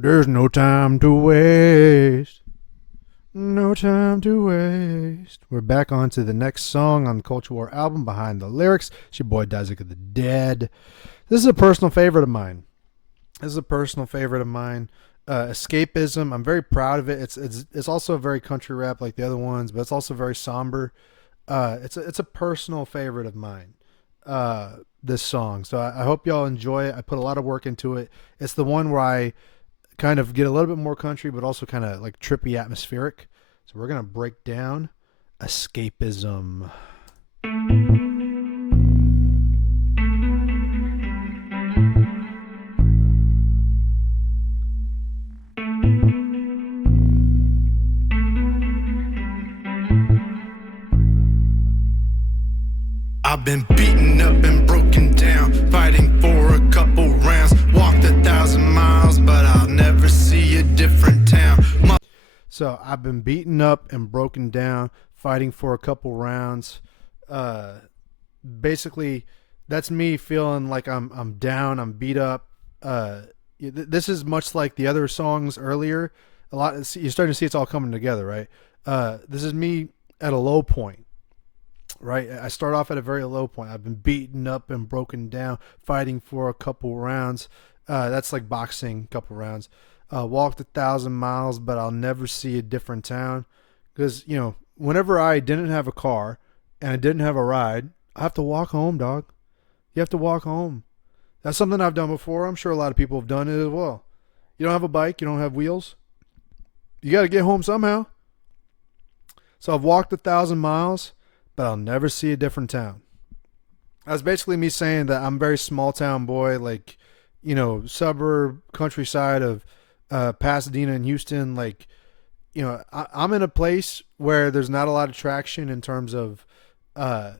There's no time to waste. No time to waste. We're back on to the next song on the Culture War album, Behind the Lyrics. It's your boy Dyzek of the Dead. This is a personal favorite of mine. Escapism. I'm very proud of it. It's also a very country rap like the other ones, but it's also very somber. It's a personal favorite of mine. This song. So I hope y'all enjoy it. I put a lot of work into it. It's the one where I kind of get a little bit more country, but also kind of like trippy atmospheric. So we're going to break down Escapism. I've been beaten up and broken down, fighting for a couple rounds, walked 1,000 miles, but I'll never see a different town. So I've been beaten up and broken down, fighting for a couple rounds. Basically, that's me feeling like I'm down, I'm beat up. This is much like the other songs earlier. You're starting to see it's all coming together, right? This is me at a low point. Right, I start off at a very low point. I've been beaten up and broken down, fighting for a couple rounds. That's like boxing, couple rounds. Walked 1,000 miles, but I'll never see a different town. Because, whenever I didn't have a car and I didn't have a ride, I have to walk home, dog. You have to walk home. That's something I've done before. I'm sure a lot of people have done it as well. You don't have a bike, you don't have wheels. You got to get home somehow. So I've walked 1,000 miles, but I'll never see a different town. That's basically me saying that I'm a very small town boy, like, suburb, countryside of Pasadena and Houston. Like, I'm in a place where there's not a lot of traction in terms of, I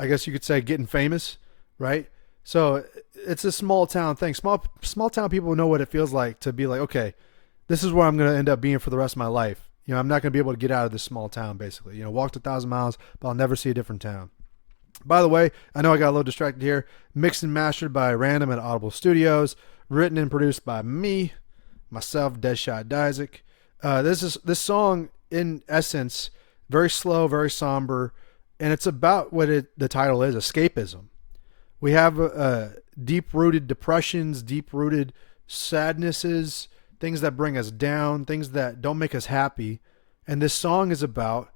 guess you could say, getting famous, right? So it's a small town thing. Small town people know what it feels like to be like, okay, this is where I'm going to end up being for the rest of my life. I'm not going to be able to get out of this small town, basically. Walked 1,000 miles, but I'll never see a different town. By the way, I know I got a little distracted here. Mixed and mastered by Random at Audible Studios. Written and produced by me, myself, Dedshot Dyzek. This song, in essence, very slow, very somber, and it's about what the title is, escapism. We have deep-rooted depressions, deep-rooted sadnesses, things that bring us down, things that don't make us happy. And this song is about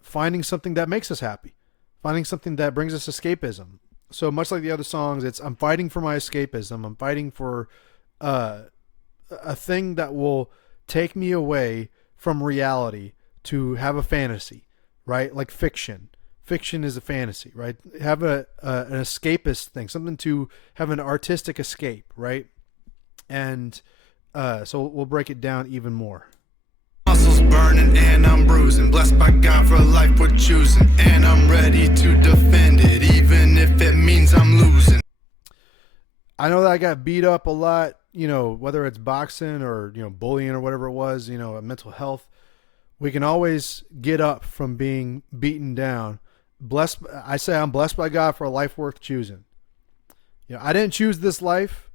finding something that makes us happy, finding something that brings us escapism. So much like the other songs, I'm fighting for my escapism. I'm fighting for a thing that will take me away from reality to have a fantasy, right? Like fiction. Fiction is a fantasy, right? Have an escapist thing, something to have an artistic escape, right? And so we'll break it down even more. Muscles burning and I'm bruising, blessed by God for a life we're choosing, and I'm ready to defend it, even if it means I'm losing. I know that I got beat up a lot, whether it's boxing or, bullying or whatever it was, mental health. We can always get up from being beaten down. I say I'm blessed by God for a life worth choosing. I didn't choose this life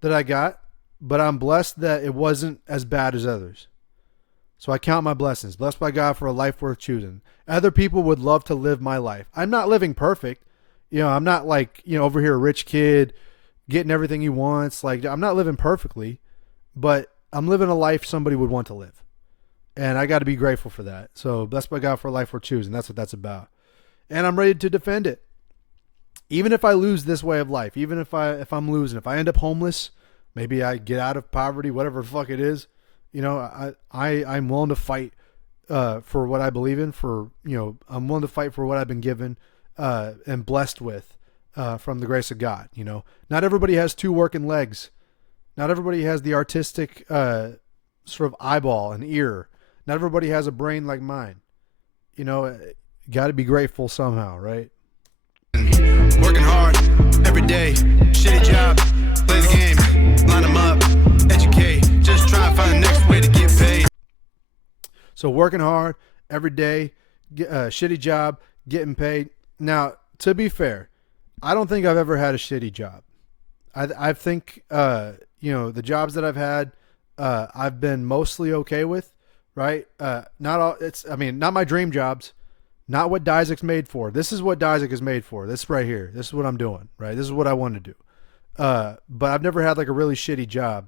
that I got, but I'm blessed that it wasn't as bad as others. So I count my blessings. Blessed by God for a life worth choosing. Other people would love to live my life. I'm not living perfect. I'm not like, over here a rich kid getting everything he wants. Like, I'm not living perfectly, but I'm living a life somebody would want to live. And I got to be grateful for that. So blessed by God for a life worth choosing. That's what that's about. And I'm ready to defend it. Even if I lose this way of life, even if I'm losing, if I end up homeless, maybe I get out of poverty, whatever the fuck it is. I'm willing to fight for what I believe in. I'm willing to fight for what I've been given and blessed with from the grace of God. Not everybody has two working legs. Not everybody has the artistic sort of eyeball and ear. Not everybody has a brain like mine. Got to be grateful somehow, right? Working hard every day, shitty job, play the game, line them up, educate, just try and find the next way to get paid. So working hard every day, shitty job, getting paid. Now, to be fair, I don't think I've ever had a shitty job. I think the jobs that I've had, I've been mostly okay with, right? Not all. Not my dream jobs, not what Dyzek's made for. This is what Dyzek is made for. This right here. This is what I'm doing, right? This is what I want to do. But I've never had like a really shitty job.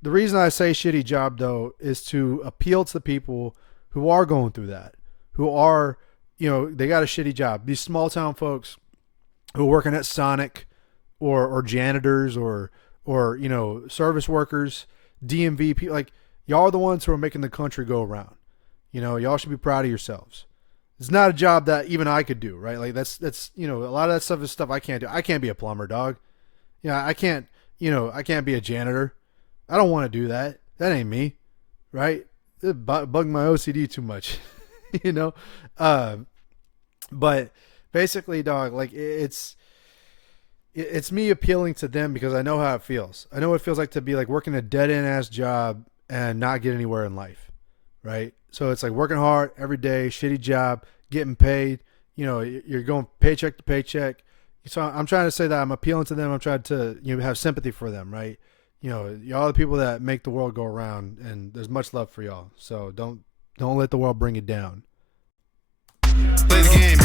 The reason I say shitty job though is to appeal to the people who are going through that, who are, they got a shitty job. These small town folks who are working at Sonic or janitors or service workers, DMV people, like y'all are the ones who are making the country go around. Y'all should be proud of yourselves. It's not a job that even I could do, right? Like that's a lot of that stuff is stuff I can't do. I can't be a plumber, dog. I can't be a janitor. I don't want to do that. That ain't me, right? It bugged my OCD too much, But basically, dog, like it's me appealing to them because I know how it feels. I know what it feels like to be like working a dead end ass job and not get anywhere in life, right? So it's like working hard every day, shitty job, getting paid. You're going paycheck to paycheck. So I'm trying to say that I'm appealing to them. I'm trying to have sympathy for them, right? Y'all are the people that make the world go around, and there's much love for y'all. So don't let the world bring you down. Play the game,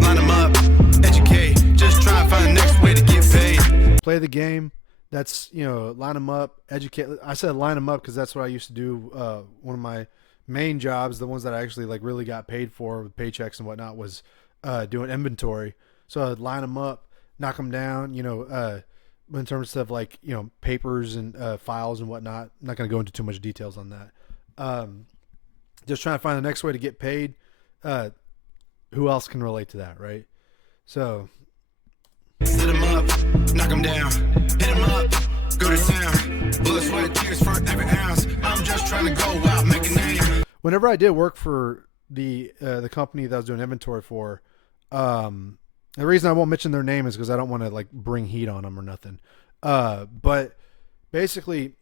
line them up, educate, just try and find the next way to get paid. Play the game. That's, line them up, educate. I said line them up because that's what I used to do. One of my main jobs, the ones that I actually like really got paid for with paychecks and whatnot, was doing inventory. So I'd line them up, knock them down, in terms of like, papers and files and whatnot. I'm not going to go into too much details on that. Just trying to find the next way to get paid. Who else can relate to that, right? So set them up, knock them down, hit them up, go to town, blood, sweat, tears for every ounce. I'm just trying to go out, make a name. Whenever I did work for the company that I was doing inventory for, the reason I won't mention their name is because I don't want to like bring heat on them or nothing. But basically,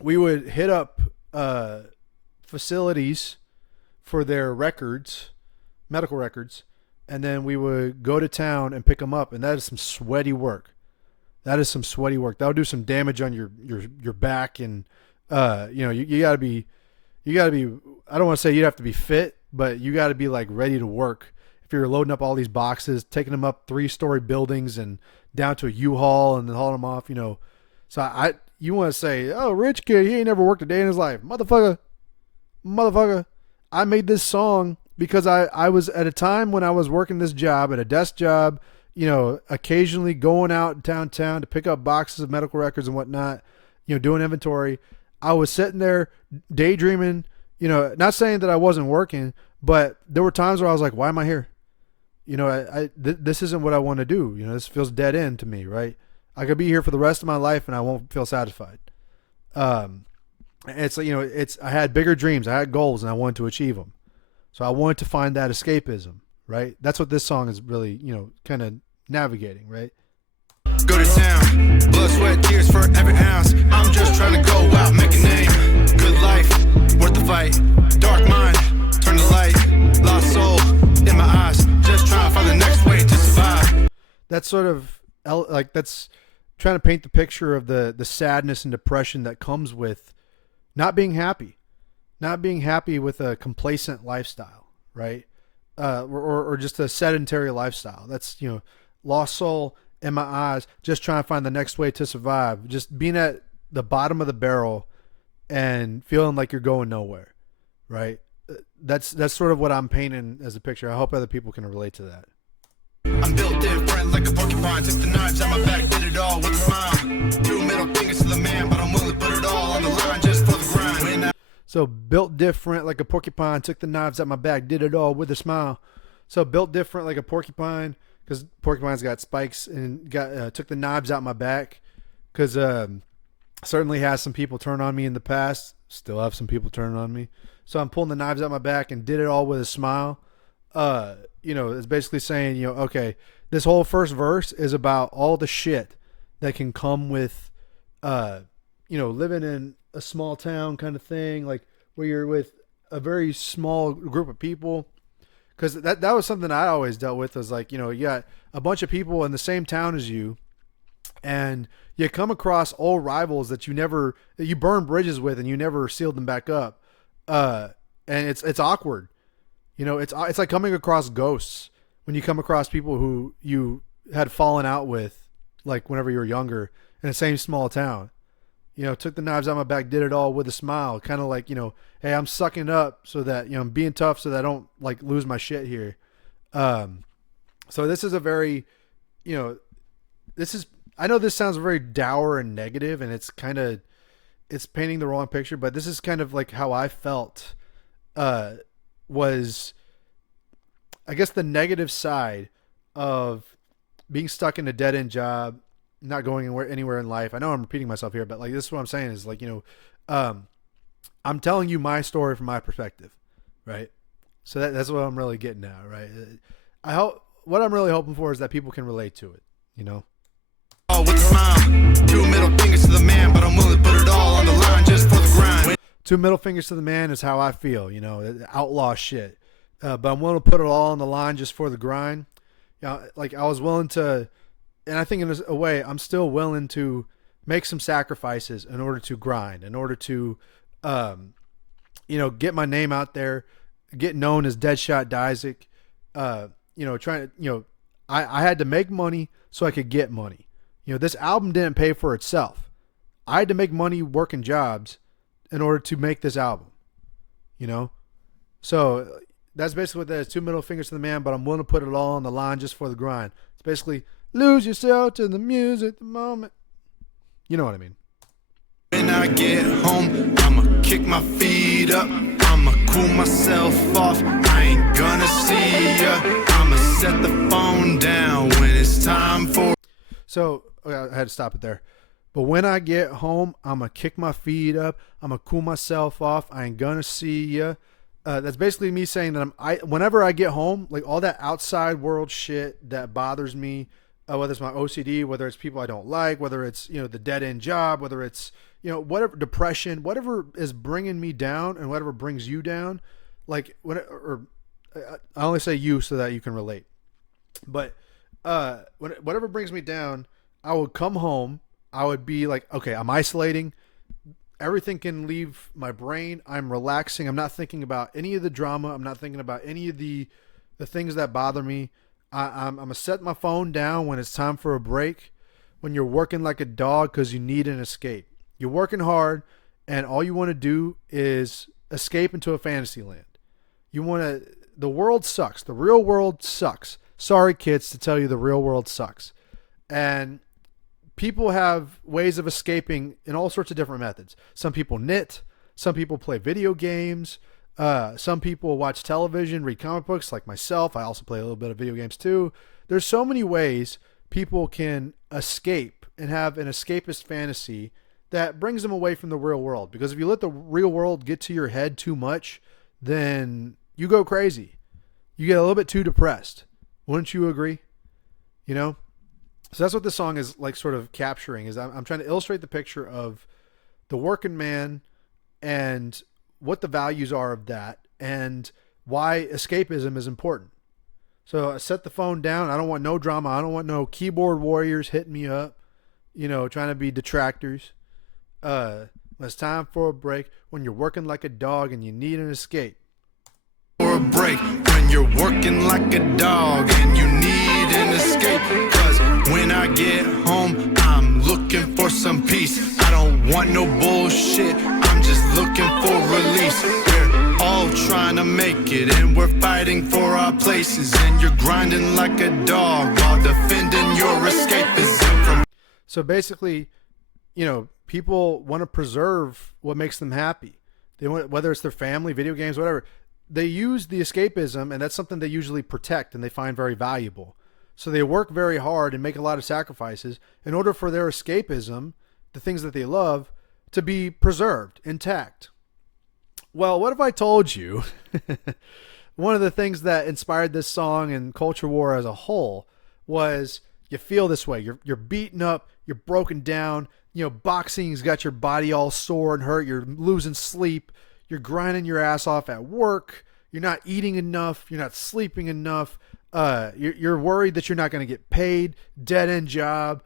we would hit up facilities for their records, medical records, and then we would go to town and pick them up, and that is some sweaty work. That would do some damage on your back, and you gotta be. I don't want to say you'd have to be fit, but you got to be like ready to work. If you're loading up all these boxes, taking them up 3-story buildings and down to a U-Haul and then hauling them off, So you want to say, oh, rich kid, he ain't never worked a day in his life. Motherfucker. I made this song because I was at a time when I was working this job, at a desk job, occasionally going out downtown to pick up boxes of medical records and whatnot, doing inventory. I was sitting there daydreaming, not saying that I wasn't working, but there were times where I was like, why am I here? This isn't what I want to do. This feels dead end to me, right? I could be here for the rest of my life and I won't feel satisfied. It's like, I had bigger dreams. I had goals and I wanted to achieve them. So I wanted to find that escapism, right? That's what this song is really, kind of navigating, right? Go to town, blood, sweat, tears for every ounce. I'm just trying to go out, make a name. Good life, worth the fight. Dark mind, turn the light. Lost soul in my eyes, just trying to find the next way to survive. That's sort of like, that's trying to paint the picture of the sadness and depression that comes with not being happy with a complacent lifestyle, right? Or just a sedentary lifestyle. That's, lost soul in my eyes, just trying to find the next way to survive. Just being at the bottom of the barrel and feeling like you're going nowhere, right? That's sort of what I'm painting as a picture. I hope other people can relate to that. I'm built different like a porcupine. Took the knives out my back, did it all with a smile. 2 middle fingers to the man, but I'm willing to put it all on the line just for the grind. So built different like a porcupine, took the knives out my back, did it all with a smile. So built different like a porcupine, because porcupines got spikes, and took the knives out my back, because certainly has some people turn on me in the past. Still have some people turn on me. So I'm pulling the knives out my back and did it all with a smile. It's basically saying, okay, this whole first verse is about all the shit that can come with, living in a small town kind of thing, like where you're with a very small group of people. Because that was something I always dealt with, was like, you got a bunch of people in the same town as you, and you come across old rivals that you burn bridges with and you never sealed them back up. And it's awkward. It's like coming across ghosts when you come across people who you had fallen out with, like whenever you were younger in the same small town. Took the knives out my back, did it all with a smile, kind of like, hey, I'm sucking up so that, I'm being tough so that I don't like lose my shit here. So this is a very, I know this sounds very dour and negative, and it's painting the wrong picture, but this is kind of like how I felt, was, I guess, the negative side of being stuck in a dead end job, not going anywhere in life. I know I'm repeating myself here, but like, this is what I'm saying is like, I'm telling you my story from my perspective. Right. So that's what I'm really getting at. Right. What I'm really hoping for is that people can relate to it, Oh, with a smile, 2 middle fingers to the man, but I'm willing to put it all on the line just for the grind. 2 middle fingers to the man is how I feel, outlaw shit. But I'm willing to put it all on the line just for the grind. Like I was willing to, and I think in a way I'm still willing to make some sacrifices in order to grind, in order to, get my name out there, get known as Dedshot Dyzek. I had to make money so I could get money. This album didn't pay for itself. I had to make money working jobs in order to make this album, So that's basically what that is. 2 middle fingers to the man, but I'm willing to put it all on the line just for the grind. It's basically lose yourself to the music, the moment. You know what I mean? When I get home, I'ma kick my feet up. I'ma cool myself off. I ain't gonna see ya. I'ma set the phone down when it's time for. So I had to stop it there. But when I get home, I'm going to kick my feet up. I'm going to cool myself off. I ain't going to see ya. That's basically me saying that whenever I get home, like all that outside world shit that bothers me, whether it's my OCD, whether it's people I don't like, whether it's, the dead end job, whether it's, whatever, depression, whatever is bringing me down and whatever brings you down, like I only say you so that you can relate. But whatever brings me down, I would come home. I would be like, okay, I'm isolating. Everything can leave my brain. I'm relaxing. I'm not thinking about any of the drama. I'm not thinking about any of the things that bother me. I'm going to set my phone down when it's time for a break, when you're working like a dog because you need an escape. You're working hard, and all you want to do is escape into a fantasy land. The world sucks. The real world sucks. Sorry, kids, to tell you the real world sucks. And people have ways of escaping in all sorts of different methods. Some people knit. Some people play video games. Some people watch television, read comic books like myself. I also play a little bit of video games too. There's so many ways people can escape and have an escapist fantasy that brings them away from the real world. Because if you let the real world get to your head too much, then you go crazy. You get a little bit too depressed. Wouldn't you agree? So that's what this song is like sort of capturing, is I'm trying to illustrate the picture of the working man and what the values are of that and why escapism is important. So I set the phone down. I don't want no drama. I don't want no keyboard warriors hitting me up, trying to be detractors. It's time for a break when you're working like a dog and you need an escape. For a break when you're working like a dog and you need an escape. Cause when I get home, I'm looking for some peace. I don't want no bullshit. I'm just looking for release. We're all trying to make it and we're fighting for our places. And you're grinding like a dog while defending your escapism. So basically, people want to preserve what makes them happy. They want, whether it's their family, video games, whatever. They use the escapism, and that's something they usually protect and they find very valuable. So they work very hard and make a lot of sacrifices in order for their escapism, the things that they love, to be preserved, intact. Well, what if I told you one of the things that inspired this song and culture war as a whole was you feel this way. You're beaten up, you're broken down, boxing's got your body all sore and hurt, you're losing sleep. You're grinding your ass off at work. You're not eating enough. You're not sleeping enough. You're worried that you're not going to get paid. Dead end job.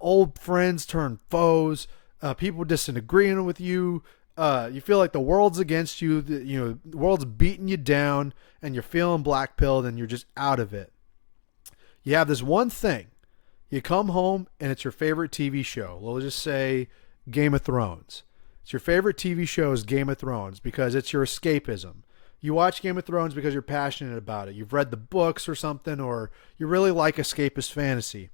Old friends turn foes. People disagreeing with you. You feel like the world's against you. The world's beating you down, and you're feeling black-pilled, and you're just out of it. You have this one thing. You come home, and it's your favorite TV show. We'll just say Game of Thrones. It's your favorite TV show is Game of Thrones because it's your escapism. You watch Game of Thrones because you're passionate about it. You've read the books or something, or you really like escapist fantasy.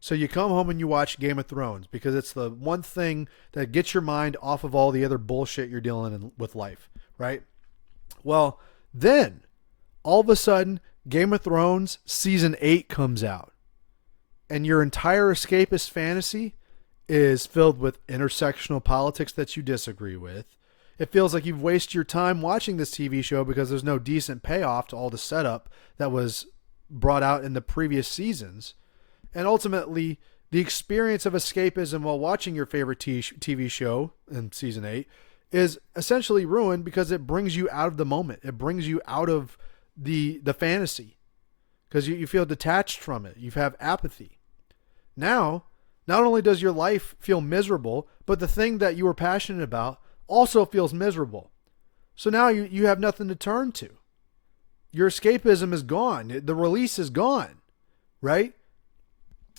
So you come home and you watch Game of Thrones because it's the one thing that gets your mind off of all the other bullshit you're dealing with life, right? Well, then, all of a sudden, Game of Thrones Season 8 comes out. And your entire escapist fantasy is filled with intersectional politics that you disagree with. It feels like you've wasted your time watching this TV show because there's no decent payoff to all the setup that was brought out in the previous seasons. And ultimately, the experience of escapism while watching your favorite TV show in Season 8 is essentially ruined because it brings you out of the moment. It brings you out of the fantasy because you feel detached from it. You have apathy. Now, not only does your life feel miserable, but the thing that you were passionate about also feels miserable. So now you have nothing to turn to. Your escapism is gone. The release is gone, right?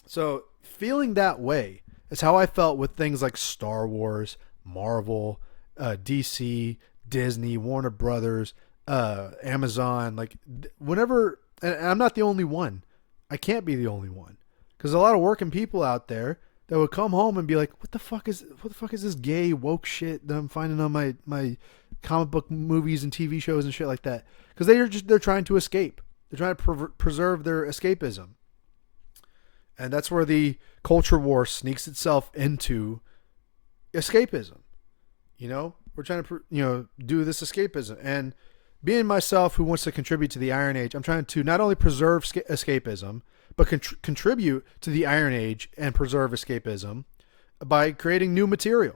So feeling that way is how I felt with things like Star Wars, Marvel, DC, Disney, Warner Brothers, Amazon. Like whenever, and I'm not the only one. I can't be the only one because a lot of working people out there that would come home and be like, what the fuck is this gay woke shit that I'm finding on my comic book movies and TV shows and shit like that? Because they're trying to escape. They're trying to preserve their escapism. And that's where the culture war sneaks itself into escapism. We're trying to, do this escapism. And being myself who wants to contribute to the Iron Age, I'm trying to not only preserve escapism, but contribute to the Iron Age and preserve escapism by creating new material.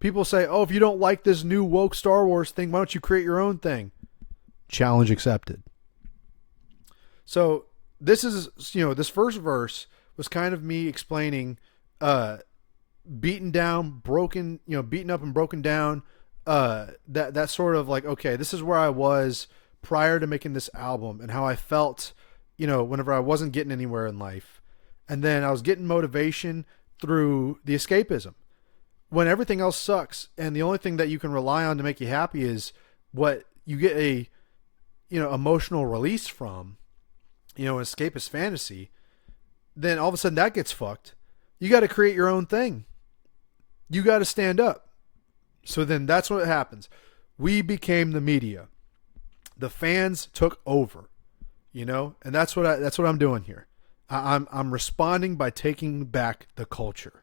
People say, oh, if you don't like this new woke Star Wars thing, why don't you create your own thing? Challenge accepted. So this is, this first verse was kind of me explaining beaten down, broken, beaten up and broken down. That sort of like, okay, this is where I was prior to making this album and how I felt, whenever I wasn't getting anywhere in life. And then I was getting motivation through the escapism. When everything else sucks and the only thing that you can rely on to make you happy is what you get a, emotional release from, escapist fantasy, then all of a sudden that gets fucked. You got to create your own thing. You got to stand up. So then that's what happens. We became the media. The fans took over, and that's what I'm doing here. I'm responding by taking back the culture.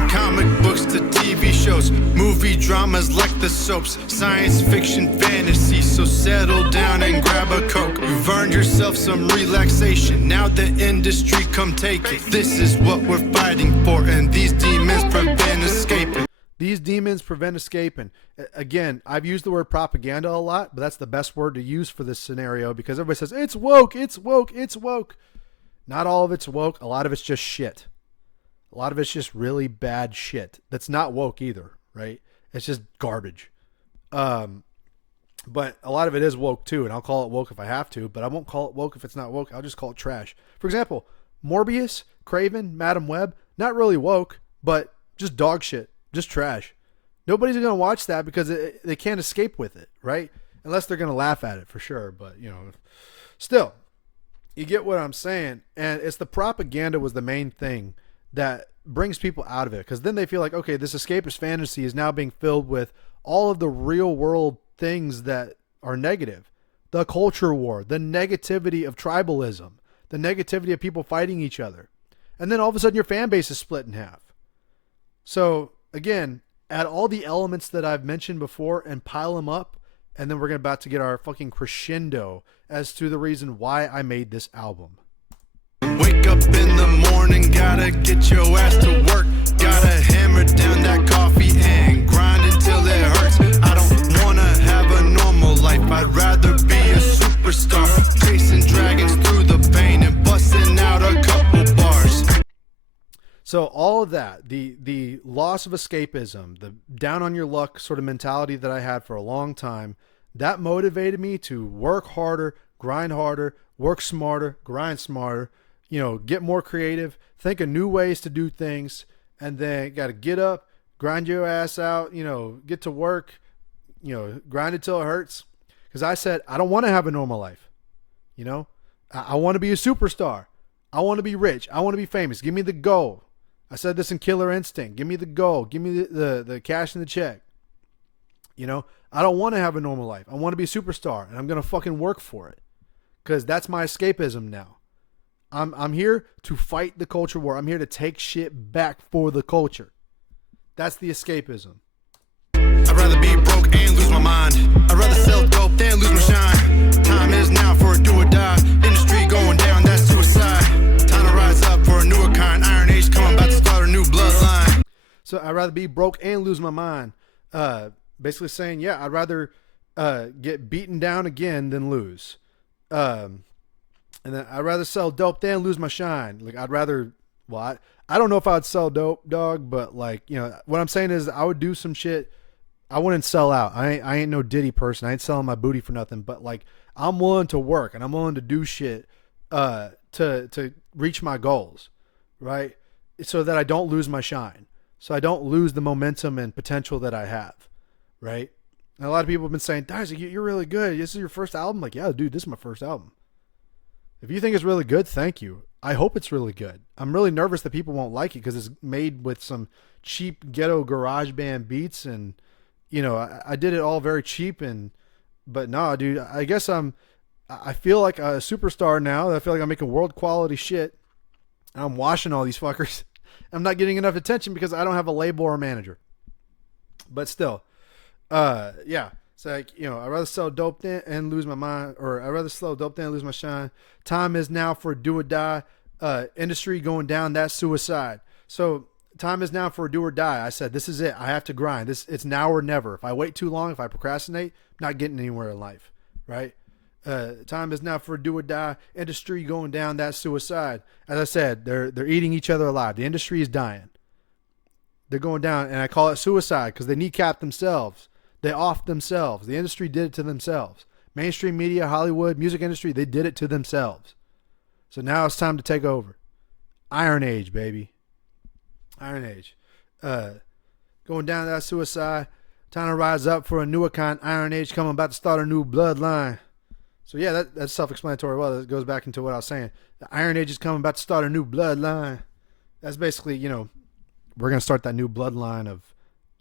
Comic books to TV shows, movie dramas like the soaps, science fiction, fantasy. So settle down and grab a Coke. You've earned yourself some relaxation. Now the industry come take it. This is what we're fighting for, and these demons prevent escaping. These demons prevent escaping. Again, I've used the word propaganda a lot, but that's the best word to use for this scenario because everybody says, it's woke, it's woke, it's woke. Not all of it's woke. A lot of it's just shit. A lot of it's just really bad shit. That's not woke either, right? It's just garbage. But a lot of it is woke too, and I'll call it woke if I have to, but I won't call it woke if it's not woke. I'll just call it trash. For example, Morbius, Craven, Madam Web, not really woke, but just dog shit, just trash. Nobody's going to watch that because they can't escape with it, right? Unless they're going to laugh at it for sure, but, still, you get what I'm saying, and it's the propaganda was the main thing that brings people out of it because then they feel like, okay, this escapist fantasy is now being filled with all of the real world things that are negative. The culture war, the negativity of tribalism, the negativity of people fighting each other. And then all of a sudden your fan base is split in half. So again, add all the elements that I've mentioned before and pile them up. And then we're about to get our fucking crescendo as to the reason why I made this album. Wake up in the morning, gotta get your ass to work. Gotta hammer down that coffee and grind until it hurts. I don't wanna have a normal life, I'd rather be a superstar. Chasing dragons through the pain and busting out a couple bars. that, the loss of escapism, the down on your luck sort of mentality that I had for a long time, that motivated me to work harder, work smarter, grind smarter, get more creative, think of new ways to do things, and then got to get up, grind your ass out, get to work, grind it till it hurts. Because I said, I don't want to have a normal life. I want to be a superstar. I want to be rich. I want to be famous. Give me the goal. I said this in Killer Instinct. Give me the goal. Give me the cash in the check. I don't want to have a normal life. I want to be a superstar, and I'm going to fucking work for it. Because that's my escapism now. I'm here to fight the culture war. I'm here to take shit back for the culture. That's the escapism. I'd rather be broke and lose my mind. I'd rather sell dope than lose my shine. Time is now for a do or die. Industry going down, that's suicide. Time to rise up for a newer kind. Iron Age coming, about to start a new bloodline. So I'd rather be broke and lose my mind. Basically saying, yeah, I'd rather get beaten down again than lose. And then I'd rather sell dope than lose my shine. Like I'd rather, well, I don't know if I'd sell dope, dog, but like, what I'm saying is I would do some shit. I wouldn't sell out. I ain't no Diddy person. I ain't selling my booty for nothing, but like I'm willing to work and I'm willing to do shit to reach my goals, right? So that I don't lose my shine. So I don't lose the momentum and potential that I have, right? And a lot of people have been saying, Dyzek, you're really good. This is your first album? Like, yeah, dude, this is my first album. If you think it's really good, thank you. I hope it's really good. I'm really nervous that people won't like it because it's made with some cheap ghetto garage band beats and, I did it all very cheap but nah, dude, I guess I feel like a superstar now. I feel like I'm making world quality shit. And I'm washing all these fuckers. I'm not getting enough attention because I don't have a label or a manager. But still, yeah. It's like, I'd rather sell dope than and lose my mind, or I'd rather sell dope than lose my shine. Time is now for do or die. Industry going down, that's suicide. So time is now for do or die. I said, this is it. I have to grind. It's now or never. If I wait too long, if I procrastinate, I'm not getting anywhere in life, right? Time is now for do or die. Industry going down, that's suicide. As I said, they're eating each other alive. The industry is dying. They're going down, and I call it suicide because they kneecap themselves. They off themselves. The industry did it to themselves. Mainstream media, Hollywood, music industry, they did it to themselves. So now it's time to take over. Iron Age, baby. Iron Age. Going down, that's suicide. Time to rise up for a newer kind. Iron Age coming, about to start a new bloodline. So yeah, that's self-explanatory. Well, it goes back into what I was saying. The Iron Age is coming, about to start a new bloodline. That's basically, we're going to start that new bloodline of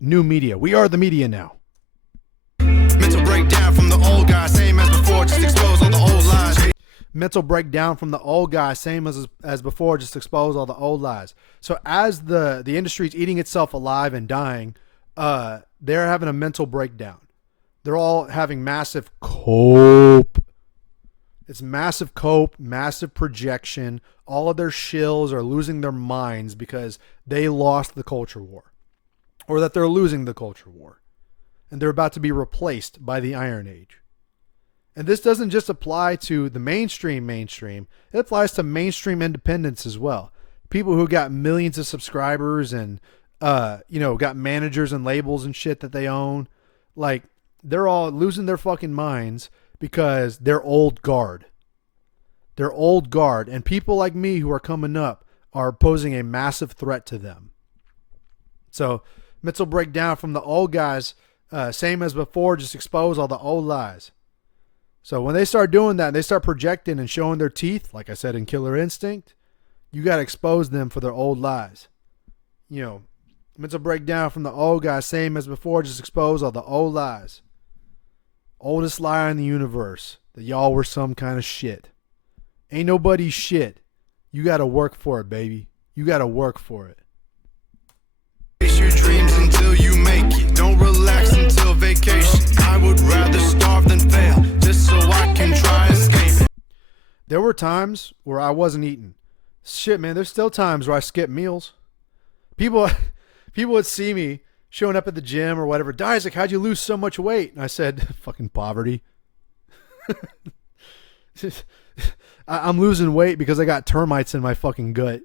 new media. We are the media now. Mental breakdown from the old guy, same as before, just expose all the old lies. Mental breakdown from the old guy, same as before, just expose all the old lies. So as the industry is eating itself alive and dying, they're having a mental breakdown. They're all having massive cope. It's massive cope, massive projection. All of their shills are losing their minds because they lost the culture war, or that they're losing the culture war. And they're about to be replaced by the Iron Age. And this doesn't just apply to the mainstream. It applies to mainstream independents as well. People who got millions of subscribers and, got managers and labels and shit that they own. Like, they're all losing their fucking minds because they're old guard. They're old guard. And people like me who are coming up are posing a massive threat to them. So, mental breakdown from the old guys. Same as before, just expose all the old lies. So when they start doing that, they start projecting and showing their teeth, like I said in Killer Instinct, you got to expose them for their old lies. Mental breakdown from the old guys, same as before, just expose all the old lies. Oldest liar in the universe, that y'all were some kind of shit. Ain't nobody shit. You got to work for it, baby. You got to work for it. Chase your dreams until you make it. Don't relax until vacation. I would rather starve than fail, just so I can try escaping. There were times where I wasn't eating. Shit, man, there's still times where I skip meals. People would see me showing up at the gym or whatever. Dyzek, how'd you lose so much weight? And I said, fucking poverty. I'm losing weight because I got termites in my fucking gut.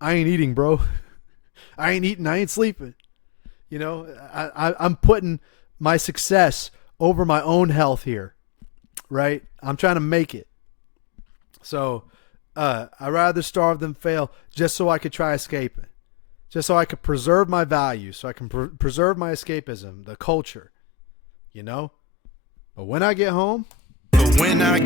I ain't eating, bro. I ain't eating. I ain't sleeping. You know, I'm putting my success over my own health here, right? I'm trying to make it. So I'd rather starve than fail just so I could try escaping. Just so I could preserve my values, so I can preserve my escapism, the culture, you know? But when I get home, I'ma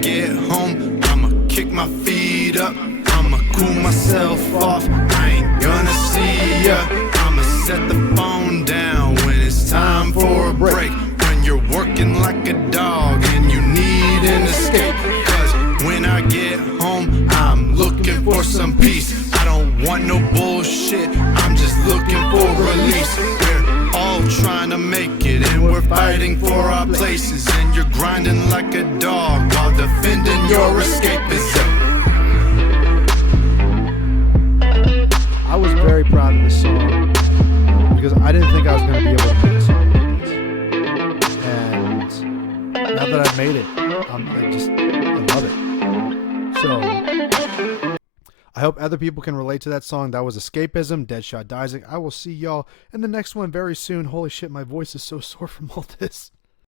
kick my feet up. I'ma cool myself off. I ain't gonna see ya. I'ma set the phone down when it's time for a break. When you're working like a dog and you need an escape. Cause when I get home, I'm looking for some peace. I don't want no bullshit. I'm just looking for release. We're all trying to make it and we're fighting for our places. And you're grinding like a dog while defending your escapism. I was very proud of this song because I didn't think I was going to be able to make a song like this. And now that I've made it, I love it. So I hope other people can relate to that song. That was Escapism, Dedshot Dyzek. I will see y'all in the next one very soon. Holy shit, my voice is so sore from all this.